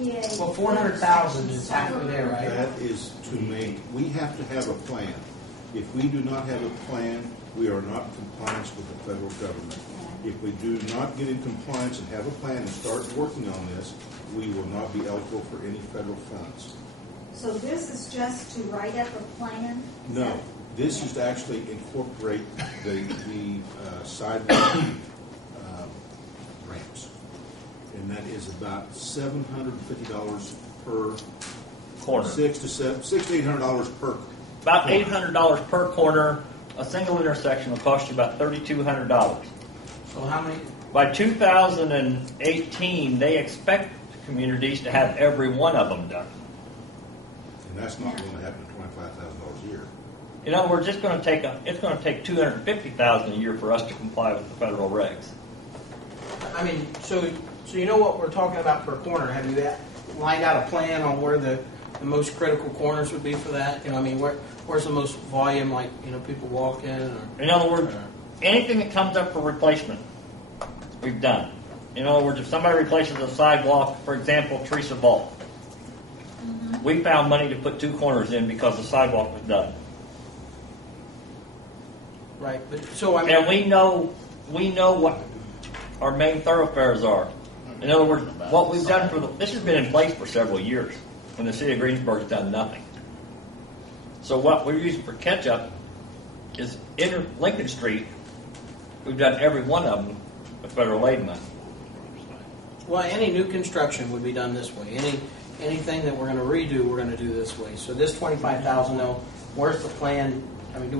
EPA. Well, 400,000 is halfway there, right? That is to make, we have to have a plan. If we do not have a plan, we are not in compliance with the federal government. If we do not get in compliance and have a plan and start working on this, we will not be eligible for any federal funds. So this is just to write up a plan? No, this is to actually incorporate the sidewalk ramps. And that is about $750 per Corner. $600 to $800 per. About $800 per corner. A single intersection will cost you about $3,200. So how many? By 2018, they expect communities to have every one of them done. And that's not going to happen at $25,000 a year. In other words, it's going to take $250,000 a year for us to comply with the federal regs. I mean, so you know what we're talking about per corner. Have you lined out a plan on where the most critical corners would be for that? You know, I mean, where's the most volume, like, you know, people walk in? Or, In other words, anything that comes up for replacement, we've done. In other words, if somebody replaces a sidewalk, for example, Teresa Vault, we found money to put 2 corners in because the sidewalk was done. right. But, so I mean, And we know what our main thoroughfares are. In other words, what we've done this has been in place for several years, and the city of Greensburg has done nothing. So what we're using for catch-up is Lincoln Street. We've done every one of them with federal aid money. well, any new construction would be done this way. Anything that we're going to redo, we're going to do this way. So this 25,000, though, where's the plan? I mean,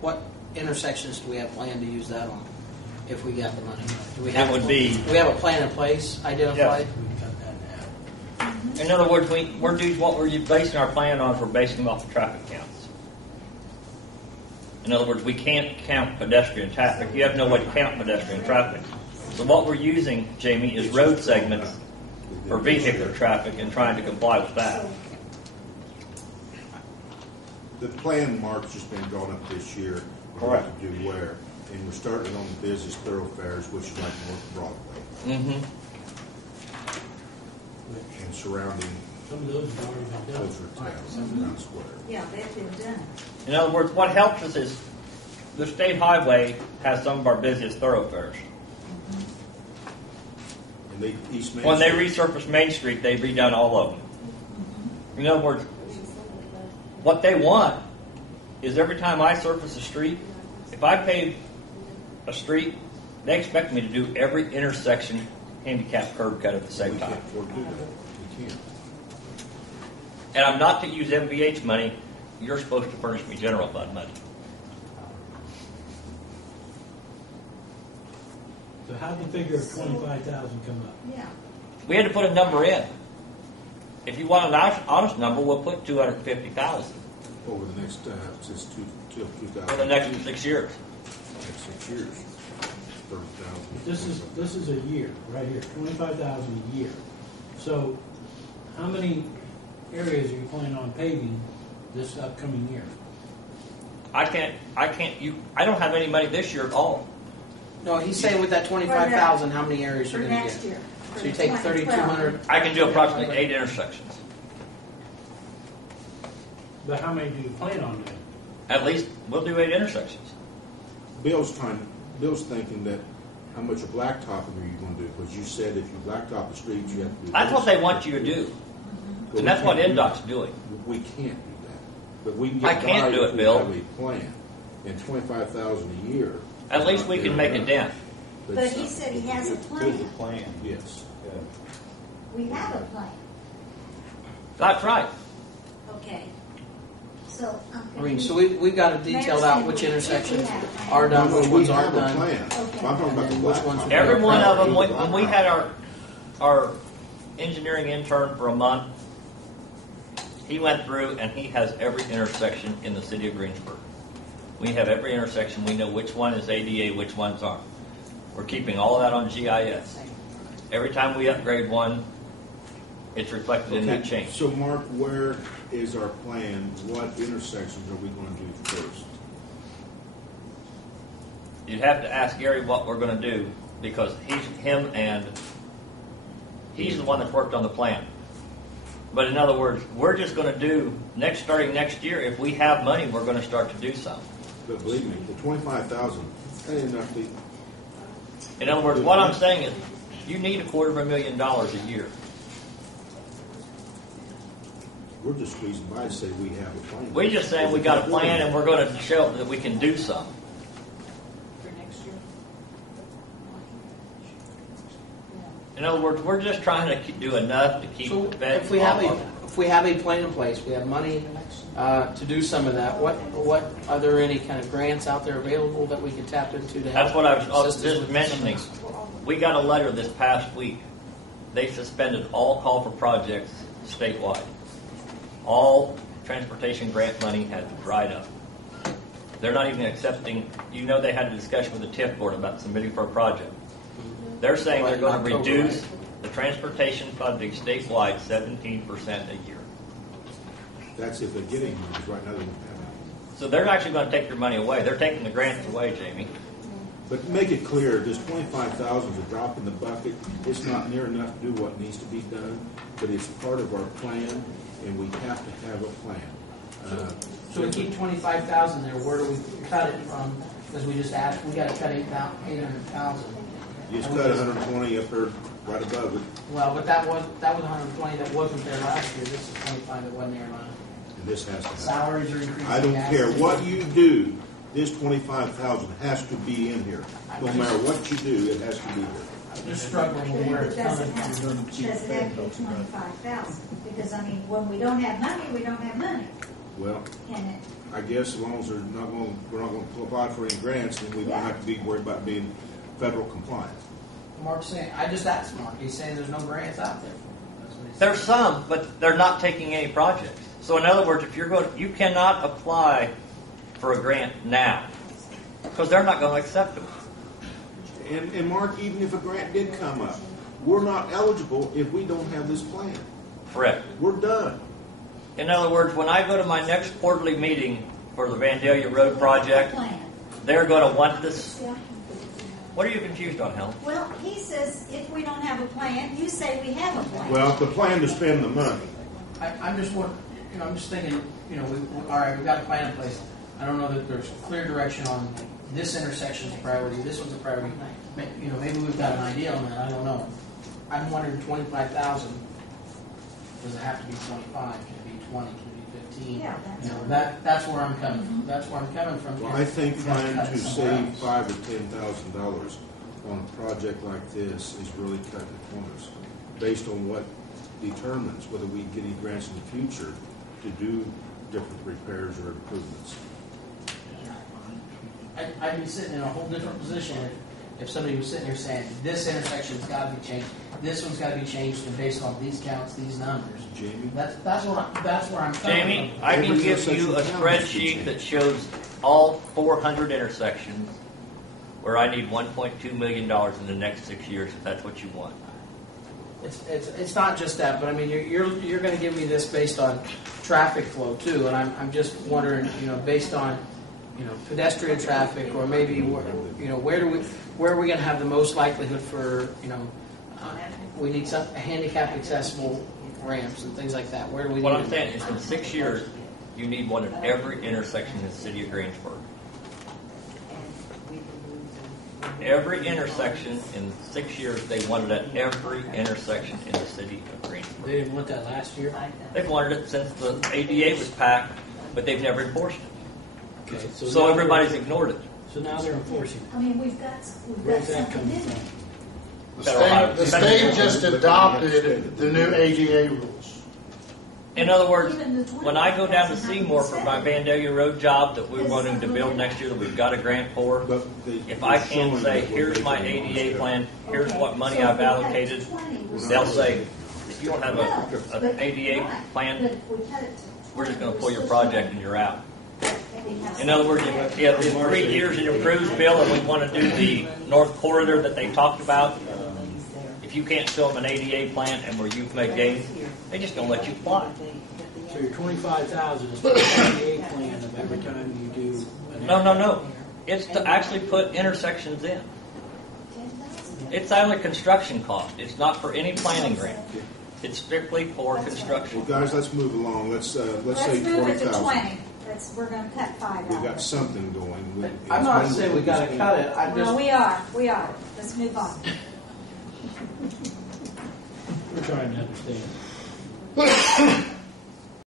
what intersections do we have planned to use that on? If we got the money, do we have? It would be. Do we have a plan in place identified? In other words, what we're basing our plan on, we're basing them off the traffic counts. In other words, we can't count pedestrian traffic. You have no way to count pedestrian traffic. So what we're using, Jamie, is road segments for vehicular traffic and trying to comply with that. The plan, Mark's just been drawn up this year. Correct. To do where. And we're starting on the business thoroughfares, which is like North Broadway Mm-hmm. and surrounding Some of those have already been done. closer towns, around Square. Yeah, they've been done. In other words, what helps us is the state highway has some of our busiest thoroughfares. And East Main When they Street- resurfaced Main Street, they've redone all of them. In other words, what they want is every time I surface a street, if I pave a street, they expect me to do every intersection handicap curb cut at the same we can't time. afford to do that. We can't. And I'm not to use MVH money. You're supposed to furnish me general fund money. So how did the figure of 25,000 come up? Yeah. We had to put a number in. If you want an honest number, we'll put 250,000 Over the next, since 2000. for the next 6 years. Next 6 years. 30,000. This is a year, right here, 25,000 a year. So how many areas are you planning on paving this upcoming year? I don't have any money this year at all. No, he's saying with that 25,000, how many areas For are you going to next get? year. So you take 3,200. I can do approximately 8 intersections. But how many do you plan on doing? At least we'll do 8 intersections. Bill's thinking that how much of blacktopping are you going to do? Because you said if you blacktop the streets, you have to do. That's what they want you to do. But And that's we what can't do NDOT's doing. We can't do that. But we can I get can't by do if it, we Bill. have a plan. And 25,000 a year. At least we can make a dent. But he said he has a plan. Yes. We have a plan. That's right. Okay. So I'm I mean, confused. so we've got to detail out which intersections are done, which We ones have aren't a done. plan. Okay. I'm talking about the And then which ones blacktop. are- Every one of them, when we had our engineering intern for a month, he went through and he has every intersection in the city of Greensburg. We have every intersection. We know which one is ADA, which ones aren't. We're keeping all of that on GIS. Every time we upgrade one, it's reflected in that change. So, Mark, where is our plan? What intersections are we going to do first? You'd have to ask Gary what we're going to do because he He's the one that's worked on the plan. But in other words, we're just going to do starting next year. If we have money, we're going to start to do something. But believe me, the 25,000, that ain't enough to, In other words, what I'm saying is, you need $250,000 a year. we're just squeezing by to say we have a plan. We're just saying we got a plan and we're going to show that we can do something. For next year? In other words, we're just trying to do enough to keep So the feds if we have off of it. if we have a plan in place, we have money to do some of that. What are there any kind of grants out there available that we could tap into to help? That's what I was assist us just with mentioning. some of We got a letter this past week. They suspended all call for projects statewide. All transportation grant money has dried up. They're not even accepting, they had a discussion with the TIF board about submitting for a project. They're saying they're going to October, reduce right? the transportation funding statewide 17% a year. That's if they're getting them, because right now they don't have it. So they're actually going to take your money away. They're taking the grants away, Jamie. But to make it clear, this 25,000 is a drop in the bucket. It's not near enough to do what needs to be done, but it's part of our plan, and we have to have a plan. So we keep 25,000 there. Where do we cut it from? Because we just asked, we got to cut 800,000. You just cut 120 up there right above it, Well, but that was 120 that wasn't there last year. This is 25 that wasn't there last. and this has to happen. Salaries are increasing. I don't care what you do, this 25,000 has to be in here. No matter what you do, it has to be here. I'm just struggling with where It it's doesn't coming have, from. does it have to be 25,000? Because, I mean, when we don't have money, we don't have money. Well, Can it? I guess as long as we're not going to apply for any grants, then we don't have to be worried about being federal compliant. Mark's saying, I just asked Mark. He's saying there's no grants out there. That's what he said. There's some, but they're not taking any projects. So in other words, if you cannot apply for a grant now because they're not going to accept them. And Mark, even if a grant did come up, we're not eligible if we don't have this plan. Correct. We're done. In other words, when I go to my next quarterly meeting for the Vandalia Road project, Plan. they're going to want this. What are you confused on, Helen? Well, he says if we don't have a plan, you say we have a plan. Well, the plan to spend the money. I'm just I'm just thinking, all right, we've got a plan in place. I don't know that there's clear direction on this intersection's a priority, this one's a priority. Maybe we've got an idea on that, I don't know. I'm wondering 25,000, does it have to be 25, can it be 20, can it be 15? Yeah, That's where I'm coming from. That's where I'm coming from. Well, I think We gotta trying cut to it somewhere save else. $5,000 or $10,000 on a project like this is really cutting the corners, based on what determines whether we get any grants in the future to do different repairs or improvements. I'd be sitting in a whole different position if somebody was sitting here saying, this intersection's got to be changed, this one's got to be changed, and based on these counts, these numbers. Jamie? That's where I'm coming Jamie, from. I can Every give you a intersection counts. spreadsheet that shows all 400 intersections where I need $1.2 million in the next 6 years, if that's what you want. It's not just that, but I mean, you're going to give me this based on traffic flow too, and I'm just wondering, based on, pedestrian traffic, or maybe, where are we going to have the most likelihood for, we need some handicap accessible ramps and things like that. Where do we What need I'm saying is in 6 years, you need one at every intersection in the city of Greensburg. Every intersection in 6 years, they wanted it at every intersection in the city of Greensburg. They didn't want that last year? They've wanted it since the ADA was packed, but they've never enforced it. Okay, So now everybody's ignored it. So now they're enforcing it. I mean, we've got Where's that something coming in from? there. The state just adopted the new ADA rules. In other words, Even the when I go down to 25,000 Seymour for my Vandalia Road job that we're wanting to build next year that we've got a grant for, But they- if I they're can showing say, that we're here's my making ADA money. plan, here's what money So if I've we cut it to allocated, 20, we're they'll still- say, if you don't have Well, an but- ADA right, plan, but if we cut it to we're just going to 20, pull your we're project still and you're out. showing- In other words, if in 3 years it improves, Bill, and we want to do the north corridor that they talked about, if you can't show them an ADA plan and where you've made gains, they just don't let you fly. So your 25,000 is for the ADA plan of every time you do an No. It's to actually put intersections in. It's only construction cost. It's not for any planning grant. It's strictly for construction. Well, guys, let's move along. Let's say Let's move it to 20,000. 20. We're gonna cut 5 We out. got something going. I'm not saying we gotta cut it, I Well, just, we are. Let's move on. We're trying to understand.